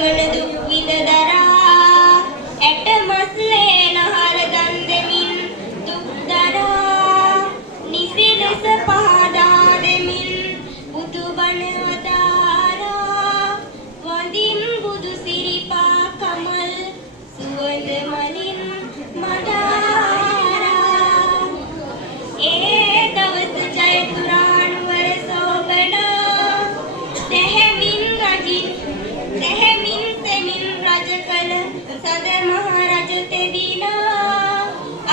වන දුක් විඳ දරා ඇට මස්ලේ නහර දන් දෙමින් දුක් දරා නිසි ලෙස පහදා දෙමින් බුදු බණ වදාරා වඳින් බුදු සිරිපා කමල් සුවඳ මලින් මඩාරා ඒ දවස ජයතුරා නුවර සෝබනා දැහැමින් තෙමින් රජ කළ සද මහ රජ තෙදිනා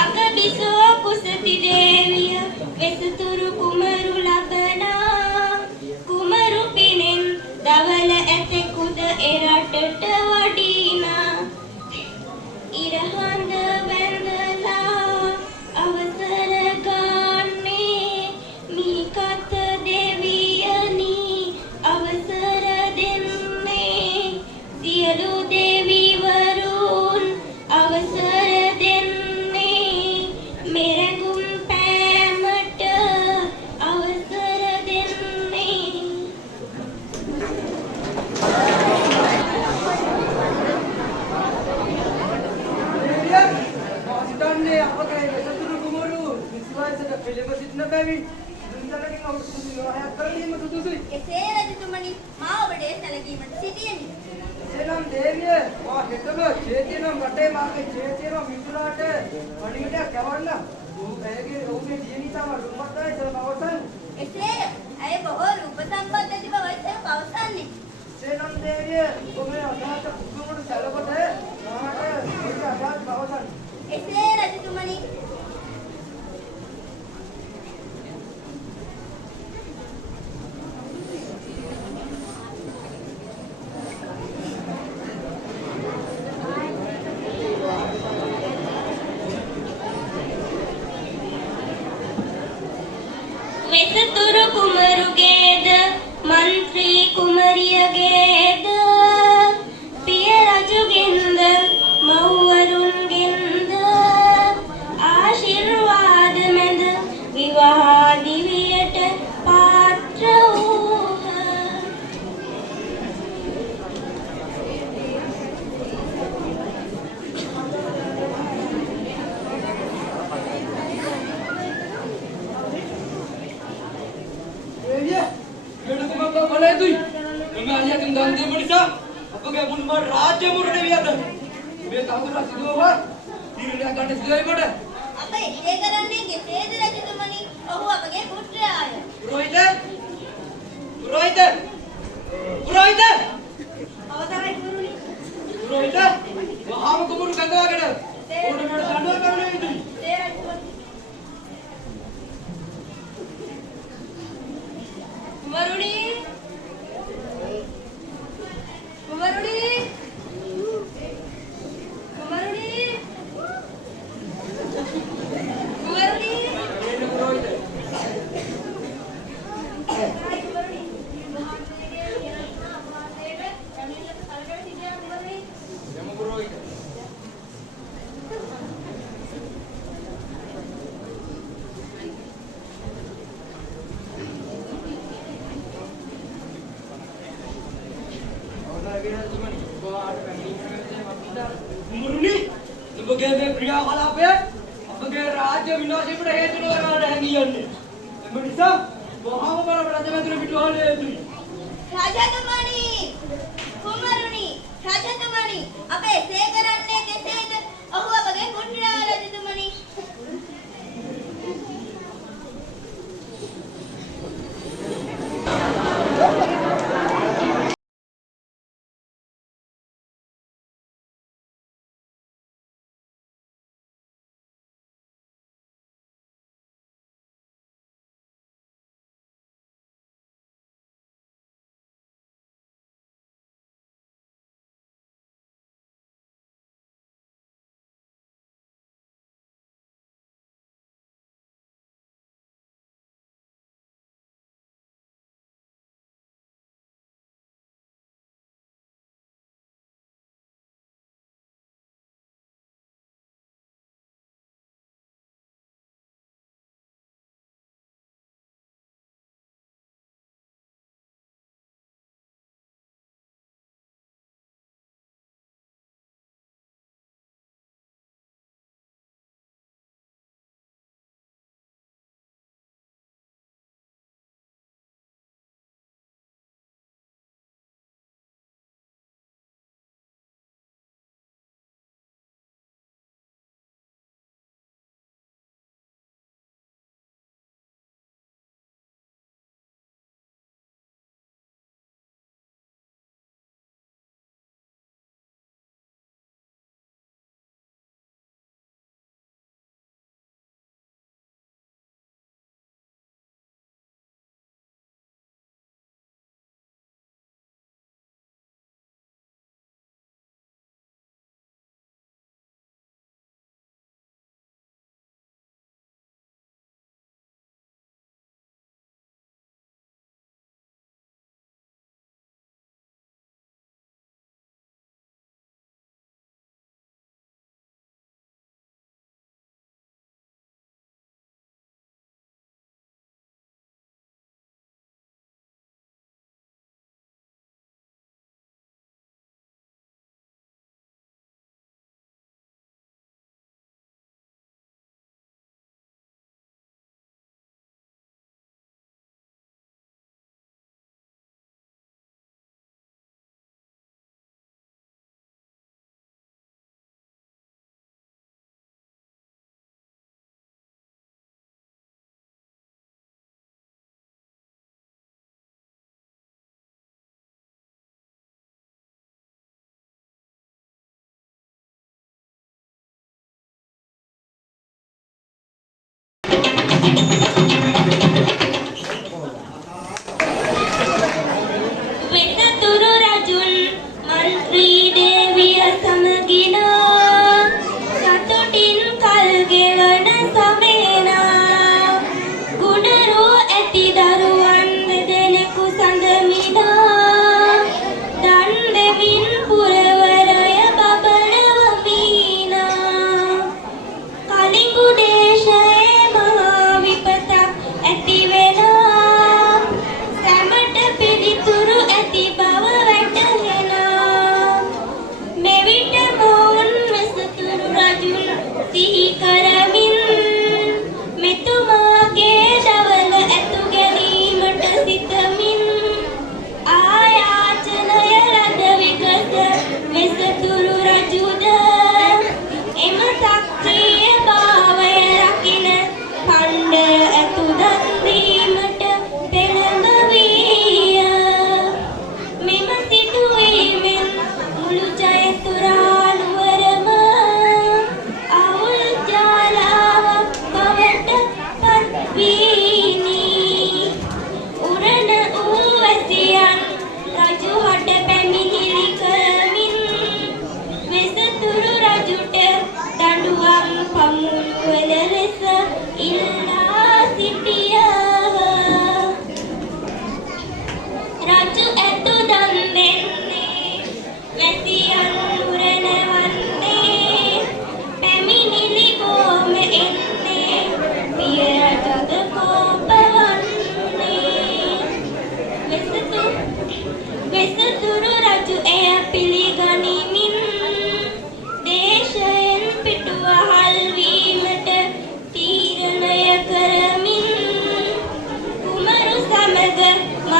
අගබිසෝ කුසති දේවිය වෙසතුරු කුමරු ලබනා කුමරු පිනෙන් දවල ඇතෙකුද එරටට වඩිනා ඉරහඳ වැඳලා අවසර ගන්නේ මීකත දෙවියනි අවසර දෙන්නේ සියලු දෙවිවරුන් අවසර දෙන්නේ මෙරඟුම් පෑමට අවසර දෙන්නේ සිතන්නේ අපගේ වෙසතුරු කුමරු විශ්වාසයට පිළිම සිටින බැවින් දුන්දරකින් අවුරුදු 9ක් කරලීම සුදුසුයි. එසේ රජතුමනි මා ඔබට සැලකීමට සිටියෙමි. එසේනම් දේවිය මා හෙතම චේතිනම් රටේ මාගේ චේතිනම් මිතුරාට පණිවිඩයක් යවන්න. ඔහුගේ ජීවිතම රුමතයි සවසන්. එසේ ඇය බොහෝ රූප සම්පත් ඇති බවයි පවසන්නේ. එසේනම් දේවිය ඔබේ අදහස පුදුමකට සැලකොට මාට ඔබේ අදහස් පවසන්න. එසේ රජතුමනි වෙසතුරු කුමරුගේද මන්ත්‍රී කුමරියගේද පිය රජුගෙන්ද මව්වරුන්ගෙන්ද ආශිර්වාද මැද විවාහ දිවියට පාත්‍ර වූහ. දේවිය වෙනකම බලයුතුයි. මම අලියකින් දන් දීම නිසා අපගේ මුළුම රාජ්‍ය මුරණ වියද මේ තවදුරටත් සිදුවවත් තීරණයක් ගන්න සිදුවයි මට. අප එසේ කරන්නේ කෙසේද රජතුමනි? ඔහු අපගේ පුත්‍රයාය. පුරෝහිත පුරෝහිත පුරෝහිත අවසරයි ගුරුනි. පුරෝහිත වහාම කුමරු ගඳවාගෙන ඕන මට දඬුවම් කරන්න යුතුයි. ඒ රජතුමනි කුමරුනි කුමරුනි කුමරුනි කුමරුනි එන්න පුරෝහිත යමු පුරෝහිත කුමරුනි ඔබගේ මේ ක්‍රියාකලාපය අපගේ රාජ්‍ය විනාශයට හේතු නොවනවාට හැඟී යන්නේ. එම නිසා වහාම බලව රජමැදුර පිටුවහලේ යුතුයි. රජතුමනි කුමරුනි රජතුමනි අප එසේ කරන්නේ කෙසේද? ඔහු අපගේ පුත්‍රයා රජතුමනි.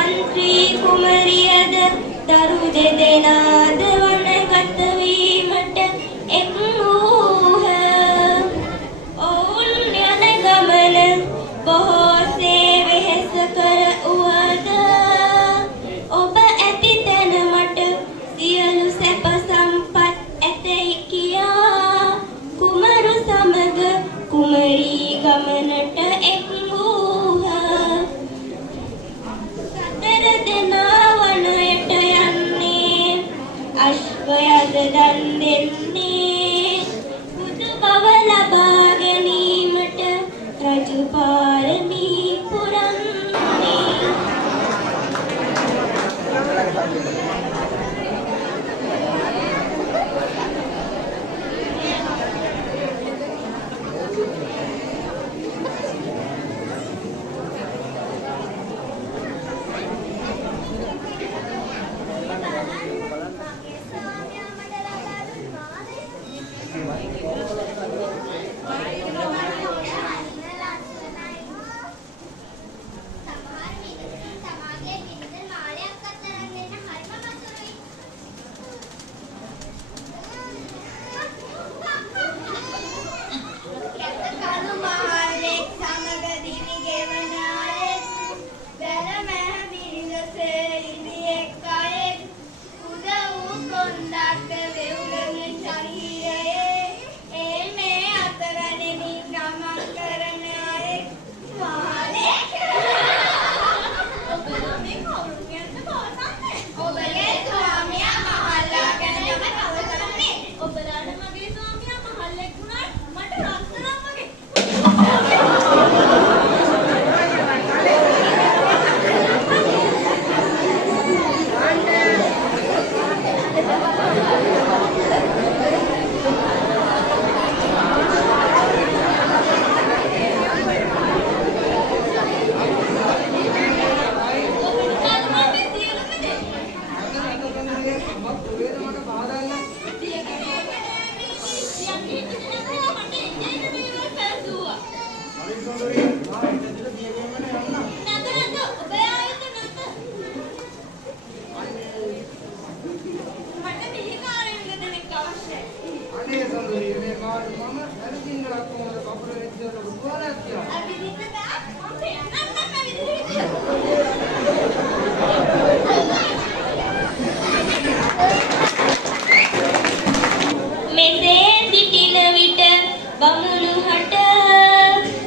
මන්ත්‍රී කුමරියද දරු දෙදෙනාද වනගත වීමට එක් වූහ. ඔවුන් යන ගමන බොහෝසේ වෙහෙස කර වුවද ඔබ ඇති තැන මට සියලු සැප සම්පත් ඇතැයි කියා කුමරු සමග කුමරී ගමනට එක් වූහ. සතර දෙනා වනයට යන්නේ අශ්වයද දන් දෙන්නේ බුදු බව ලබා ගැනීමට රජු පාරමී පුරන්නේ. මෙසේ සිටින විට බමුණු හට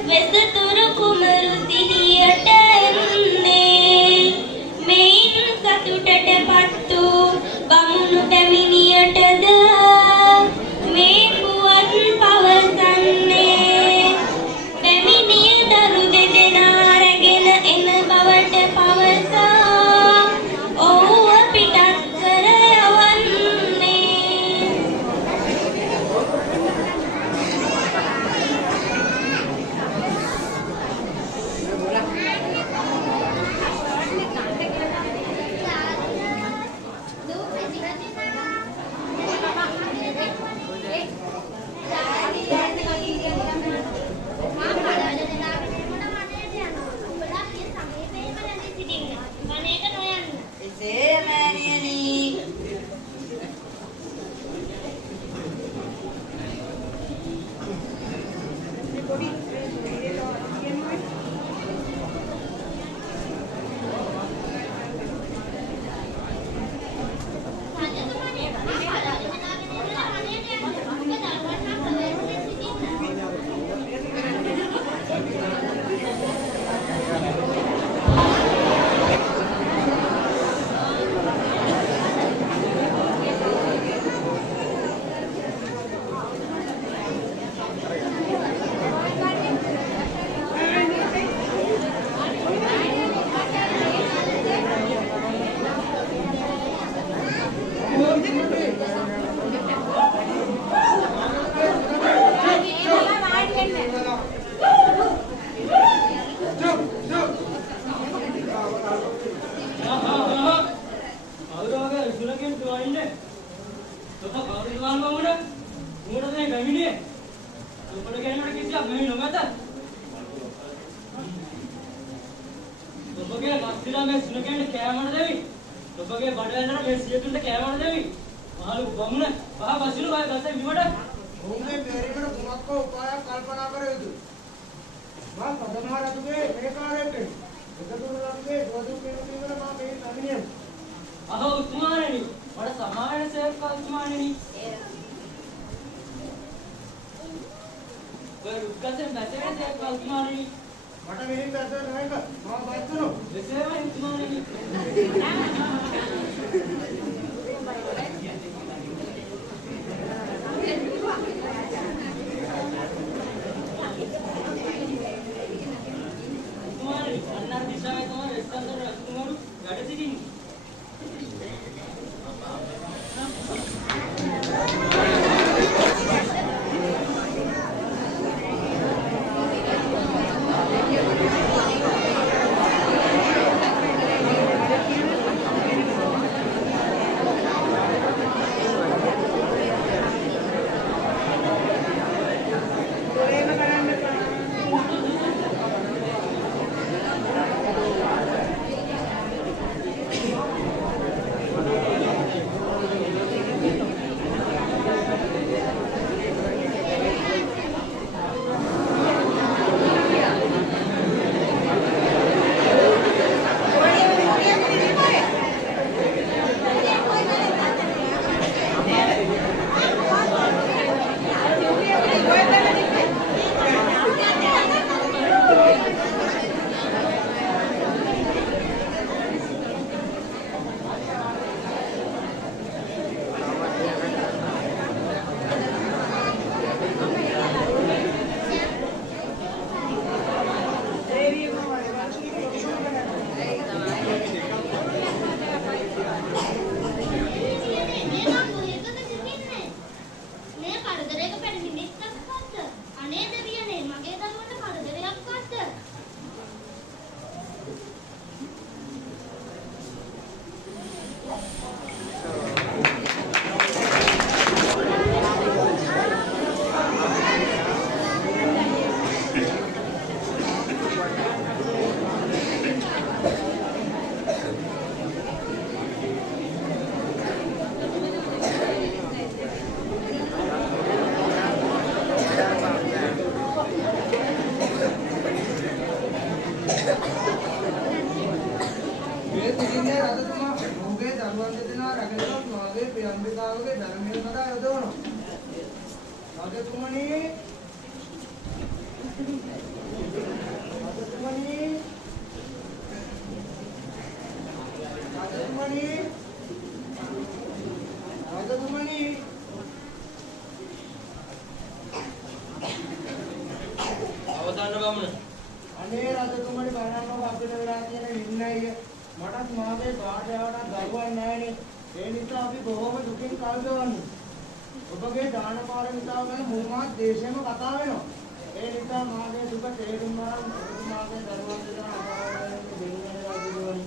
වෙසතුරු කුමරු සිහියට එන්නේ. මෙයින් සතුටට පත් වූ බමුණු පැමිණියටද මේ පුවත් පවසන්නේ පැමිණිය දරු දෙදෙනා රැගෙන එන බවට ඔබගේ මස්තිලා මේ සුනකෙන් කෑමන දෙවි. ඔබගේ බඩ ඇඳලා මේ සියතුන්ට කෑමන දෙවි. මහලු බමුණ පහ වසිනු ගාය ගසේ බිමට. ඔවුන්ගේ පෙරේකට කුමක්ක උපායක් කල්පනා කර යුතුයි. මා පදමහ රජුගේ මේ කාර්යයට එකතුරුලන්ගේ දොදු කෙනෙකුට මා මේ පැමිණියම්. අහෝ උතුමාණෙනි. මට සමායන සේවක උතුමාණෙනි. ඔය රුක්කසෙන් බැසෙන සේවක උතුමාණෙනි. මට මෙහින් දැසෙන්නේ නැයක. මා බයිතුණු. එසේමයි උතුමාණෙනි. උතුමාණෙනි අන්නර දිශාවේ තමයි රෙස්තන්තර රජතුමාරු වැඩ සිටින්නේ. අනේ රජතුමනි බලන්නකො අපිට වෙලා තියෙන නිර්ණය මටත් මාගේ භාර්යාවටත් දරුවන් නැහැනේ. ඒ නිසා අපි බොහොම දුකින් කල් ගෙවන්නේ. ඔබගේ දාන පාරමිතාව ගැන මුළු මහත් දේශෙම කතා වෙනවා. ඒ නිසා මාගේ දුක තේරුම් ගන්න මාගේ දරුවන් දෙනා අපාවැන්නේ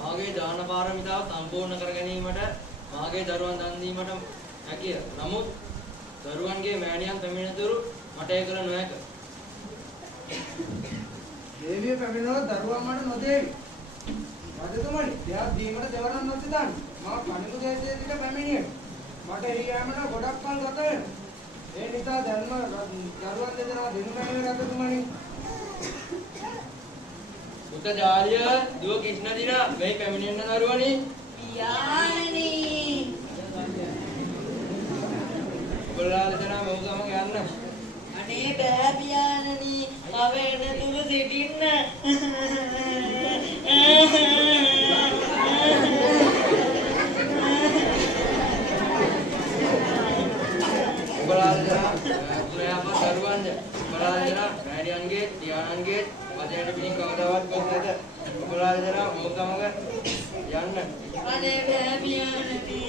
මාගේ දාන පාරමිතාව සම්පූර්ණ කර ගැනීමට මාගේ දරුවන් දන් දීමට හැකිය. නමුත් දරුවන්ගේ මෑණියන් පැමිණෙතුරු මට ඒ කළ නොහැක. දේවිය පැමිණුණොත් දරුවන් මට නොදේවි. රජතුමනි, දෙයක් දීමට දෙවරක් නොසිතන්න. මා කණිමු දේශයේ සිට පැමිණියෙමි. මට එහි යෑමට ගොඩක් කල් ගත වෙනවා. ඒ නිසා ධර්ම දරුවන් දෙදෙනා දිනු බැහැ රජතුමනි. පුත ජාලිය දුව කිෂ්ණ දින මේ පැමිණෙන්න දරුවනි. පියාණනි. ඔබලා දෙදෙනා මොහු සමග යන්න. අනේ බෑ පියාණනි. මම එන තුරු සිටින්න. ඔබලා දෙදෙනා පුරයාපත් දරුවන්ද ඔබලා දෙදෙනා මෑණියන්ගේ පියාණන්ගේ වදනට පිටින් කවදාවත් ගොස් නැත. ඔබලා දෙදෙනා මොහු සමග යන්න. අනේ බෑ පියාණනි.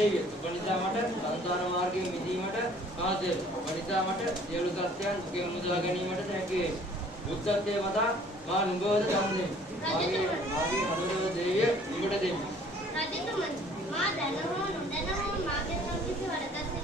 දේවිය ඔබ නිසා මට සංසාර මාර්ගයෙන් මිදීමට පහසු වෙනවා. ඔබ නිසා මට සියලු සත්‍යයන් දුකෙන් මුදවා ගැනීමට හැකි වේ. බුද්ධත්වයේ මතා මා නුඹවද දන් දෙමි. මාගේ අනුරව දේවිය නුඹට දෙමි. රජතුමනි, මා දැන හෝ නොදැන හෝ මාගේ කිසි වරදක්